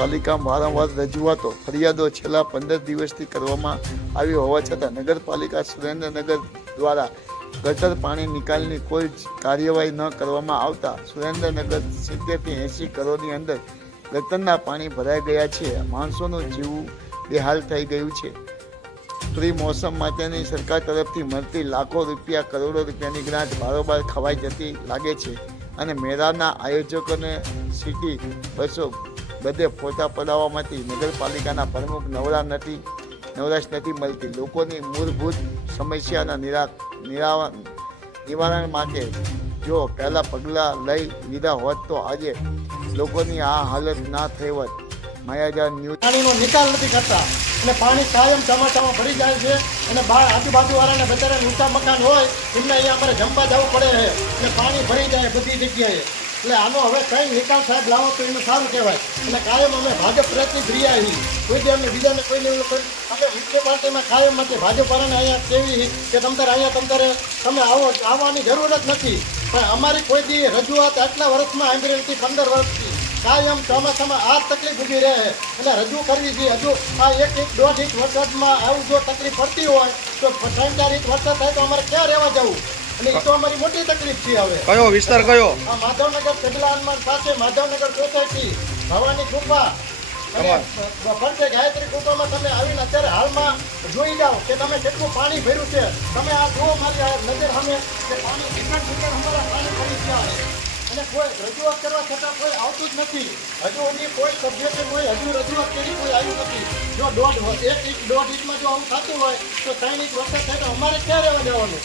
નગરપાલિકામાં વારંવાર રજૂઆતો ફરિયાદો છેલ્લા 15 દિવસથી કરવામાં આવી હોવા છતાં નગરપાલિકા સુરેન્દ્રનગર દ્વારા ગટર પાણી નિકાલની કોઈ જ કાર્યવાહી ન કરવામાં આવતા સુરેન્દ્રનગર 70 થી 80 કરોડની અંદર ગટરના પાણી ભરાઈ ગયા છે. માણસોનું જીવ બેહાલ થઈ ગયું છે. પ્રી મોસમ માટેની સરકાર તરફથી મળતી લાખો રૂપિયા કરોડો રૂપિયાની ગ્રાન્ટ બારોબાર ખવાઈ જતી લાગે છે અને મેળાના આયોજકોને સિટી બસો બધે ફોટા પડાવવામાંથી નગરપાલિકાના પ્રમુખ નવરાશ નથી મળતી. લોકોની મૂળભૂત સમસ્યાના નિવારણ માટે જો પહેલાં પગલાં લઈ લીધા હોત તો આજે લોકોની આ હાલત ના થઈ હોત. માયાજાર ન્યૂઝ. પાણીનો નિકાલ નથી કરતા અને પાણી કાયમ ચોમાસામાં ભરી જાય છે અને આજુબાજુવાળાને બધાને ઊંચા મકાન હોય એમને અહીંયા અમારે જમવા જવું પડે છે અને પાણી ભરી જાય બધી જગ્યાએ. એટલે આનો હવે કંઈ નિકાલ સાહેબ લાવો તો એનું સારું કહેવાય. અને કાયમ અમે ભાજપ પ્રયત્ન રહ્યા છીએ. કોઈ દે અમને બીજાને કોઈને અમે મ્યુનિસિપાલિટીમાં કાયમ માટે ભાજપવાળાને અહીંયા કેવી કે તમે આવવાની જરૂર જ નથી. પણ અમારી કોઈ દી રજૂઆત આટલા વર્ષમાં આંબેડકરથી 15 વર્ષથી કાયમ ચોમાસામાં આ તકલીફ ઊભી રહે અને રજૂ કરવી જોઈએ. હજુ આ 1-1.5 ઇંચ વરસાદમાં આવું જો તકલીફ પડતી હોય તો 3-4 ઇંચ વરસાદ થાય તો અમારે ક્યાં રહેવા જવું? અને એ તો અમારી મોટી તકલીફ છે. હવે કયો વિસ્તાર કયો? આ માધવનગર પેગલા હનુમાન પાસે માધવનગર સોસાયટી ભવાની કૃપા અને ફરતે ગાયત્રી કૃપામાં તમે આવીને અત્યારે હાલમાં જોઈ જાઓ કે તમે કેટલું પાણી ભર્યું છે. તમે આ જુઓ મારી નજર સામે કે પાણી મીટર અમારા પાણી ભરી ગયા અને કોઈ રજૂઆત કરવા છતાં કોઈ આવતું જ નથી. હજુ સુધી કોઈ સભ્યને કોઈ હજુ રજૂઆત કરી કોઈ આવ્યું નથી. જો 1 ઇંચ 1.5 ઇંચમાં જો આવું થતું હોય તો 3 ઇંચ વરસાદ થાય તો અમારે ક્યાં રહેવા જવાનું?